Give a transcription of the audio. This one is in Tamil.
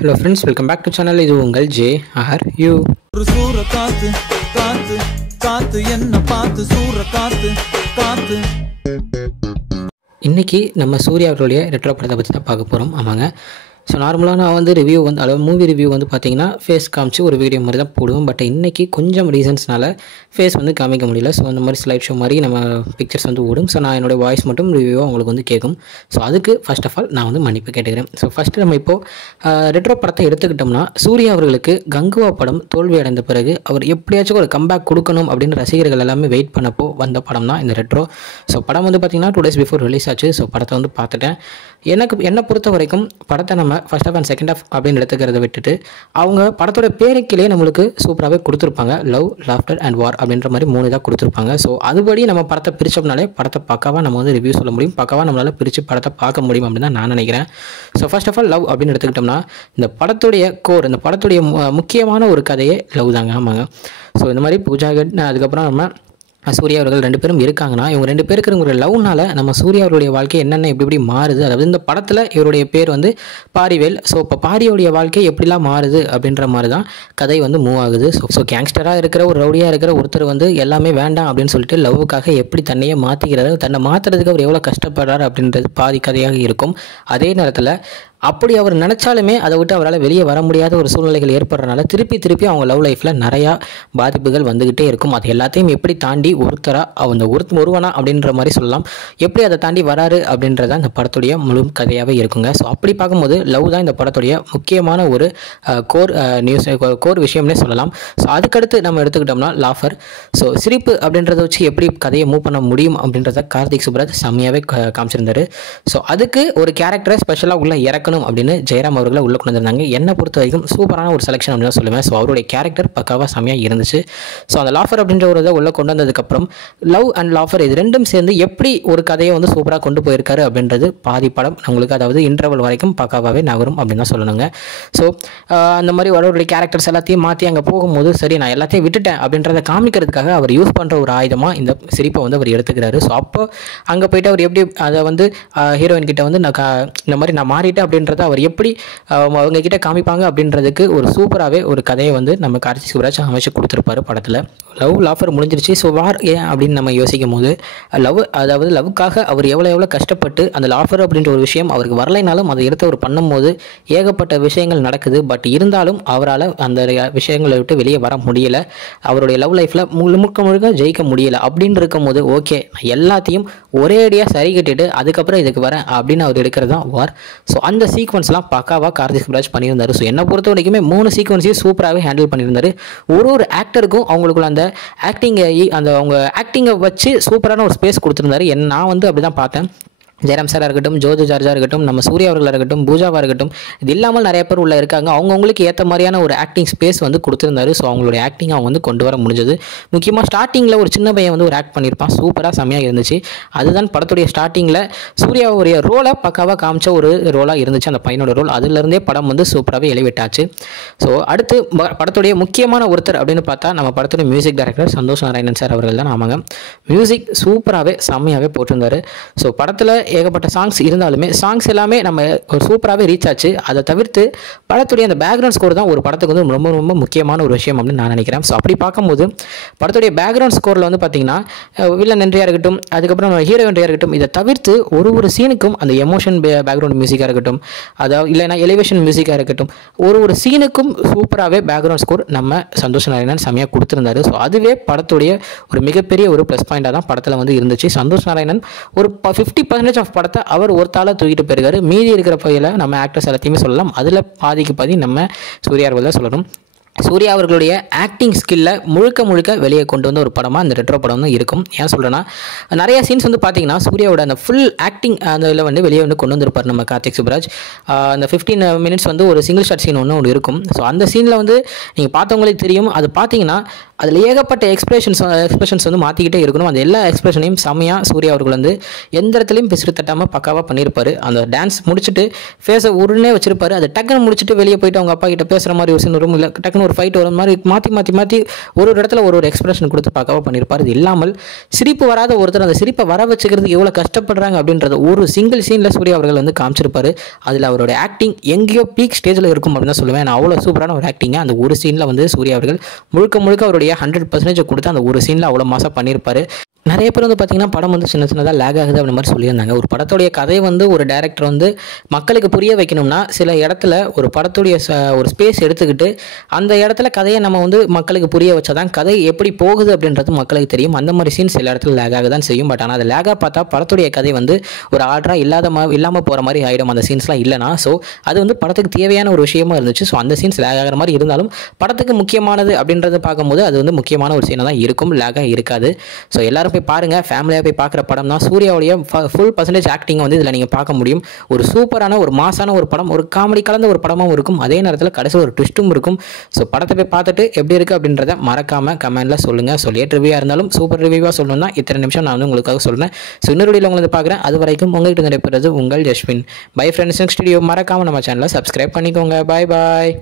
Hello friends, welcome back to channel. இது உங்கள் ஜே ஆர் யூ. ஒரு சூற காத்து காத்து காத்து என்ன பார்த்து சூற காத்து காத்து. இன்னைக்கு நம்ம சூர்யா அவர்களுடைய ரெட்ரோ படத்தை பற்றி தான் பார்க்க போகிறோம். ஆமாங்க. ஸோ நார்மலாக நான் வந்து ரிவ்யூ வந்து அதாவது மூவி ரிவ்யூ வந்து பார்த்தீங்கன்னா ஃபேஸ் காமிச்சு ஒரு வீடியோ மாதிரி தான் போடுவோம். பட் இன்றைக்கி கொஞ்சம் ரீசன்ஸ்னால ஃபேஸ் வந்து காமிக்க முடியல. ஸோ அந்த மாதிரி ஸ்லைட் ஷோ மாதிரி நம்ம பிக்சர்ஸ் வந்து ஓடும். ஸோ நான் என்னோடய வாய்ஸ் மட்டும் ரிவ்யூவாக உங்களுக்கு வந்து கேட்கும். ஸோ அதுக்கு ஃபர்ஸ்ட் ஆஃப் ஆல் நான் வந்து மன்னிப்பு கேட்டுக்கிறேன். ஸோ ஃபஸ்ட்டு நம்ம இப்போது ரெட்ரோ படத்தை எடுத்துக்கிட்டோம்னா சூர்யா அவர்களுக்கு கங்குவா படம் தோல்வி அடைந்த பிறகு அவர் எப்படியாச்சும் ஒரு கம்பேக் கொடுக்கணும் அப்படின்னு ரசிகர்கள் எல்லாமே வெயிட் பண்ணப்போ வந்த படம் தான் இந்த ரெட்ரோ. ஸோ படம் வந்து பார்த்திங்கன்னா 2 days பிஃபோர் ரிலீஸ் ஆச்சு. ஸோ படத்தை வந்து பார்த்துட்டேன். என்னை பொறுத்த வரைக்கும் படத்தை நம்ம first half and second half அப்படின்னு எடுத்துக்கிறத விட்டுட்டு அவங்க படத்தோட பேருக்கிலே நம்மளுக்கு சூப்பராகவே கொடுத்துருப்பாங்க. லவ், லாஃப்டர் அண்ட் வார் அப்படின்ற மாதிரி 3 இதாக கொடுத்துருப்பாங்க. ஸோ அதுபடி நம்ம படத்தை பிரித்தோம்னாலே படத்தை பக்காவாக நம்ம வந்து ரிவ்யூ சொல்ல முடியும், பக்காவாக நம்மளால் பிரித்து படத்தை பார்க்க முடியும் அப்படின்னு தான் நான் நினைக்கிறேன். So first of all love அப்படின்னு எடுத்துக்கிட்டோம்னா இந்த படத்துடைய கோர், இந்த படத்துடைய முக்கியமான ஒரு கதையே லவ் தாங்க. ஆமாங்க. ஸோ இந்த மாதிரி பூஜா கட் அதுக்கப்புறம் நம்ம சூர்யா அவர்கள் 2 பேரும் இருக்காங்கன்னா இவங்க 2 பேருக்கு இருக்கிற லவ்னால நம்ம சூர்யா அவருடைய வாழ்க்கை என்னென்ன எப்படி மாறுது, அதாவது இந்த படத்தில் இவருடைய பேர் வந்து பாரிவேல். ஸோ இப்போ பாரியோடைய வாழ்க்கை எப்படிலாம் மாறுது அப்படின்ற மாதிரி தான் கதை வந்து மூவ் ஆகுது. ஸோ கேங்ஸ்டராக இருக்கிற ஒரு ரவுடியாக இருக்கிற ஒருத்தர் வந்து எல்லாமே வேண்டாம் அப்படின்னு சொல்லிட்டு லவ்வுக்காக எப்படி தன்னையே மாற்றிக்கிறாரு, தன்னை மாற்றுறதுக்கு அவர் எவ்வளோ கஷ்டப்படுறாரு அப்படின்றது பாதி கதையாக இருக்கும். அதே நேரத்தில் அப்படி அவர் நினச்சாலுமே அதை விட்டு அவரால் வெளியே வர முடியாத ஒரு சூழ்நிலைகள் ஏற்படுறதுனால திருப்பி அவங்க லவ் லைஃப்பில் நிறையா பாதிப்புகள் வந்துக்கிட்டே இருக்கும். அது எல்லாத்தையும் எப்படி தாண்டி ஒருவனா அப்படின்ற மாதிரி சொல்லலாம், எப்படி அதை தாண்டி வராரு அப்படின்றத அந்த படத்துடைய முழு கதையாகவே இருக்குங்க. ஸோ அப்படி பார்க்கும்போது லவ் தான் இந்த படத்துடைய முக்கியமான ஒரு கோர் விஷயம்னே சொல்லலாம். ஸோ அதுக்கடுத்து நம்ம எடுத்துக்கிட்டோம்னா லாஃபர். ஸோ சிரிப்பு அப்படின்றத வச்சு எப்படி கதையை மூவ் பண்ண முடியும் அப்படின்றத கார்த்திக் சுப்ராஜ் செம்மையாகவே காமிச்சிருந்தாரு. ஸோ அதுக்கு ஒரு கேரக்டரை ஸ்பெஷலாக உள்ள இறக்கணும் அப்படின்னு ஜெயராம் அவர்களை உள்ள கொண்டு வந்திருந்தாங்க. என்னை பொறுத்த வரைக்கும் சூப்பரான ஒரு செலெக்ஷன் அப்படின்னு தான் சொல்லுவேன். ஸோ அவருடைய கேரக்டர் பக்காவாக செம்மையாக இருந்துச்சு. ஸோ அந்த லாஃபர் அப்படின்ற ஒரு இதை உள்ள கொண்டு வந்ததுக்கப்புறம் லவ் அண்ட் லாஃபர் இது ரெண்டும் சேர்ந்து எப்படி ஒரு கதையை வந்து சூப்பராக கொண்டு போயிருக்காரு அப்படின்றது பாதி படம் நம்மளுக்கு அதாவது இன்டர்வல் வரைக்கும் பக்காவாகவே நகரும் அப்படின்னு தான் சொல்லணுங்க. ஸோ அந்த மாதிரி அவருடைய கேரக்டர்ஸ் எல்லாத்தையும் மாற்றி அங்கே போகும்போது சரி நான் எல்லாத்தையும் விட்டுட்டேன் அப்படின்றத காமிக்கிறதுக்காக அவர் யூஸ் பண்ணுற ஒரு ஆயுதமாக இந்த சிரிப்பை வந்து அவர் எடுத்துக்கிறாரு. ஸோ அப்போ அங்கே போயிட்டு அவர் எப்படி அதை வந்து ஹீரோயின் கிட்ட வந்து இந்த மாதிரி நான் மாறிட்டேன் அப்படின்றத அவர் எப்படி அவங்க கிட்ட காமிப்பாங்க அப்படின்றதுக்கு ஒரு சூப்பராகவே ஒரு கதையை வந்து நம்ம கார்த்திக் சுப்ராஜ் அமைச்சு கொடுத்துருப்பாரு படத்தில். லவ் லாஃபர் முடிஞ்சிருச்சு. ஸோ வார் ஏன் அப்படின்னு நம்ம யோசிக்கும் போது லவ்வுக்காக அவர் எவ்வளோ கஷ்டப்பட்டு அந்த லாஃபர் அப்படின்ற ஒரு விஷயம் அவருக்கு வரலைனாலும் அதை எடுத்து அவர் பண்ணும்போது ஏகப்பட்ட விஷயங்கள் நடக்குது. பட் இருந்தாலும் அவரால் அந்த விஷயங்களை விட்டு வெளியே வர முடியலை, அவருடைய லவ் லைஃப்பில் முழுக்க ஜெயிக்க முடியலை அப்படின்னு இருக்கும்போது ஓகே நான் எல்லாத்தையும் ஒரேடியாக சரி கட்டிட்டு அதுக்கப்புறம் இதுக்கு வரேன் அப்படின்னு அவர் எடுக்கிறது தான் வார். ஸோ அந்த சீக்வன்ஸ்லாம் பக்காவாக கார்த்திக் சுப்ராஜ் பண்ணியிருந்தார். ஸோ என்னை பொறுத்த வரைக்குமே 3 சீக்வன்ஸையும் சூப்பராகவே ஹேண்டில் பண்ணியிருந்தார். ஒரு ஆக்டருக்கும் அவங்களுக்குள்ள அந்த அவங்க ஆக்டிங்கை வச்சு சூப்பரான ஒரு ஸ்பேஸ் கொடுத்துருந்தாரு. நான் வந்து அப்படி தான் பார்த்தேன். ஜெயராம் சாராக இருக்கட்டும், ஜோதி ஜார்ஜாக இருக்கட்டும், நம்ம சூர்யா அவர்களாக இருக்கட்டும், பூஜாவாக இருக்கட்டும், இது இல்லாமல் நிறைய பேர் உள்ள இருக்காங்க. அவங்களுக்கு ஏற்ற மாதிரியான ஒரு ஆக்டிங் ஸ்பேஸ் வந்து கொடுத்துருந்தாரு. ஸோ அவங்களுடைய ஆக்டிங் அவங்க வந்து கொண்டு வர முடிஞ்சது. முக்கியமாக ஸ்டார்டிங்கில் ஒரு சின்ன பையன் வந்து ஒரு ஆக்ட் பண்ணியிருப்பான், சூப்பராக செம்மையாக இருந்துச்சு. அதுதான் படத்துடைய ஸ்டார்டிங்கில் சூர்யாவுடைய ரோலை பக்காவாக காமிச்ச ஒரு ரோலாக இருந்துச்சு அந்த பையனோட ரோல். அதுலேருந்தே படம் வந்து சூப்பராகவே எலிவேட்டாச்சு. ஸோ அடுத்து படத்துடைய முக்கியமான ஒருத்தர் அப்படின்னு பார்த்தா நம்ம படத்துடைய music director Santhosh Narayanan sir அவர்கள் தான். ஆமாங்க, மியூசிக் சூப்பராகவே செம்மையாகவே போட்டிருந்தாரு. ஸோ படத்தில் ஏகப்பட்ட சாங்ஸ் இருந்தாலுமே சாங்ஸ் எல்லாமே நம்ம ஒரு சூப்பராகவே ரீச் ஆச்சு. அதை தவிர்த்து படத்துடைய அந்த பேக்ரவுண்ட் ஸ்கோர் தான் ஒரு படத்துக்கு வந்து ரொம்ப முக்கியமான ஒரு விஷயம் அப்படின்னு நான் நினைக்கிறேன். ஸோ அப்படி பார்க்கும்போது படத்துடைய பேக்ரவுண்ட் ஸ்கோரில் வந்து பார்த்தீங்கன்னா வில்லன் என்ட்ரியாக இருக்கட்டும், அதுக்கப்புறம் ஹீரோ என்ட்ரியாக இருக்கட்டும், இதை தவிர்த்து ஒரு சீனுக்கும் அந்த எமோஷன் பேக்ரவுண்ட் மியூசிக்காக இருக்கட்டும், அதாவது இல்லைனா எலிவேஷன் மியூசிக்காக இருக்கட்டும், ஒரு சீனுக்கும் சூப்பராகவே பேக்ரவுண்ட் ஸ்கோர் நம்ம சந்தோஷ் நாராயணன் செம்மையாக கொடுத்துருந்தாரு. ஸோ அதுவே படத்துடைய ஒரு மிகப்பெரிய ஒரு ப்ளஸ் பாயிண்டாக தான் படத்தில் வந்து இருந்துச்சு. சந்தோஷ் நாராயணன் ஒரு 50% ஆஃப் படத்தை அவர் ஒருத்தால தூக்கிட்டு போயிருக்காரு. மீதி இருக்கிற பையில நம்ம ஆக்டர்ஸ் எல்லாத்தையுமே சொல்லலாம். அதில் பாதிக்கு பாதி நம்ம சூர்யா அவர்கள் தான் சொல்லணும். சூர்யா அவர்களுடைய ஆக்டிங் ஸ்கில்லை முழுக்க வெளியே கொண்டு வந்த ஒரு படமாக இந்த ரெட்ரோ படம் வந்து இருக்கும். ஏன் சொல்கிறேன்னா நிறைய சீன்ஸ் வந்து பார்த்தீங்கன்னா சூர்யாவோட அந்த ஃபுல் ஆக்டிங் அந்த இதில் வந்து வெளியே வந்து கொண்டு வந்திருப்பார் நம்ம கார்த்திக் சுப்ராஜ். அந்த 15 minutes வந்து ஒரு சிங்கிள் ஷாட் சீன் ஒன்று இருக்கும். ஸோ அந்த சீனில் வந்து நீங்கள் பார்த்தவங்களுக்கு தெரியும். அது பார்த்தீங்கன்னா அதில் ஏகப்பட்ட எக்ஸ்பிரஷன்ஸ் வந்து மாற்றிக்கிட்டே இருக்கணும். அந்த எல்லா எக்ஸ்பிரஷனையும் செம்மையாக சூர்யா அவர்கள் வந்து எந்த இடத்துலையும் பிசுறு தட்டாமல் பக்காவாக பண்ணியிருப்பார். அந்த டான்ஸ் முடிச்சுட்டு ஃபேஸை உடனே வச்சிருப்பாரு. அதை டக்குன்னு முடிச்சுட்டு வெளியே போயிட்டு அவங்க அப்பா கிட்ட பேசுகிற மாதிரி ஒரு சீன் வரும், இல்லை டக்குன்னு ஒரு ஃபைட் வரும் மாதிரி மாற்றி ஒரு இடத்துல ஒரு எக்ஸ்பிரஷன் கொடுத்து பார்க்காம பண்ணியிருப்பார். இது இல்லாமல் சிரிப்பு வராத ஒருத்தர் அந்த சிரிப்பை வர வச்சுக்கிறதுக்கு எவ்வளோ கஷ்டப்படுறாங்க அப்படின்றத ஒரு சிங்கிள் சீனில் சூர்யா அவர்கள் வந்து காமிச்சிருப்பாரு. அதில் அவரோட ஆக்டிங் எங்கேயோ பீக் ஸ்டேஜில் இருக்கும் அப்படின்னு தான் சொல்லுவேன். நான் அவ்வளோ சூப்பரான ஒரு ஆக்டிங்காக அந்த ஒரு சீனில் வந்து சூர்யா அவர்கள் முழுக்க அவருடைய 100% கொடுத்து அந்த ஒரு சீனில் அவ்வளோ மாசாக பண்ணியிருப்பாரு. நிறைய பேர் வந்து பார்த்தீங்கன்னா படம் வந்து சின்னதாக லேக் ஆகுது அப்படி மாதிரி சொல்லியிருந்தாங்க. ஒரு படத்துடைய கதையை வந்து ஒரு டைரக்டர் வந்து மக்களுக்கு புரிய வைக்கணும்னா சில இடத்துல ஒரு படத்துடைய ஒரு ஸ்பேஸ் எடுத்துக்கிட்டு அந்த இடத்துல கதையை நம்ம வந்து மக்களுக்கு புரிய வச்சாதான் கதை எப்படி போகுது அப்படின்றது மக்களுக்கு தெரியும். அந்த மாதிரி சீன்ஸ் சில இடத்துல லேக் ஆக தான் செய்யும். பட் ஆனால் அது லேகாக பார்த்தா படத்துடைய கதை வந்து ஒரு ஆர்டராக இல்லாமல் போகிற மாதிரி ஆகிடும் அந்த சீன்ஸ்லாம் இல்லைனா. ஸோ அது வந்து படத்துக்கு தேவையான ஒரு விஷயமா இருந்துச்சு. ஸோ அந்த சீன்ஸ் லேக் ஆகிற மாதிரி இருந்தாலும் படத்துக்கு முக்கியமானது அப்படின்றத பார்க்கும்போது அது வந்து முக்கியமான ஒரு சீனாக தான் இருக்கும், லேகாக இருக்காது. ஸோ எல்லாரும் போய் பாருங்கள், ஃபேமிலியாக போய் பார்க்குற படம் தான். சூர்யாவுடைய ஃபுல் பர்சன்டேஜ் ஆக்டிங் வந்து இதில் நீங்கள் பார்க்க முடியும். ஒரு சூப்பரான ஒரு மாசான ஒரு படம், ஒரு காமெடி கலந்த ஒரு படமும் இருக்கும், அதே நேரத்தில் கடைசியில் ஒரு ட்விஸ்ட்டும் இருக்கும். ஸோ படத்தை போய் பார்த்துட்டு எப்படி இருக்குது அப்படின்றத மறக்காமல் கமெண்ட்டில் சொல்லுங்கள். ஸோ லேட் ரிவ்யூவாக இருந்தாலும் சூப்பர் ரிவ்யூவாக சொல்லணும்னா இத்தனை நிமிஷம் நான் வந்து உங்களுக்காக சொல்கிறேன். ஸோ இன்னொரு வீடியோவில் உங்களுக்கு பார்க்குறேன். அது வரைக்கும் உங்கள்கிட்ட நடைபெறுறது உங்கள் Jaswin. Bye friends. Next video மறக்காமல் நம்ம சேனலை சப்ஸ்கிரைப் பண்ணிக்கோங்க. பாய்.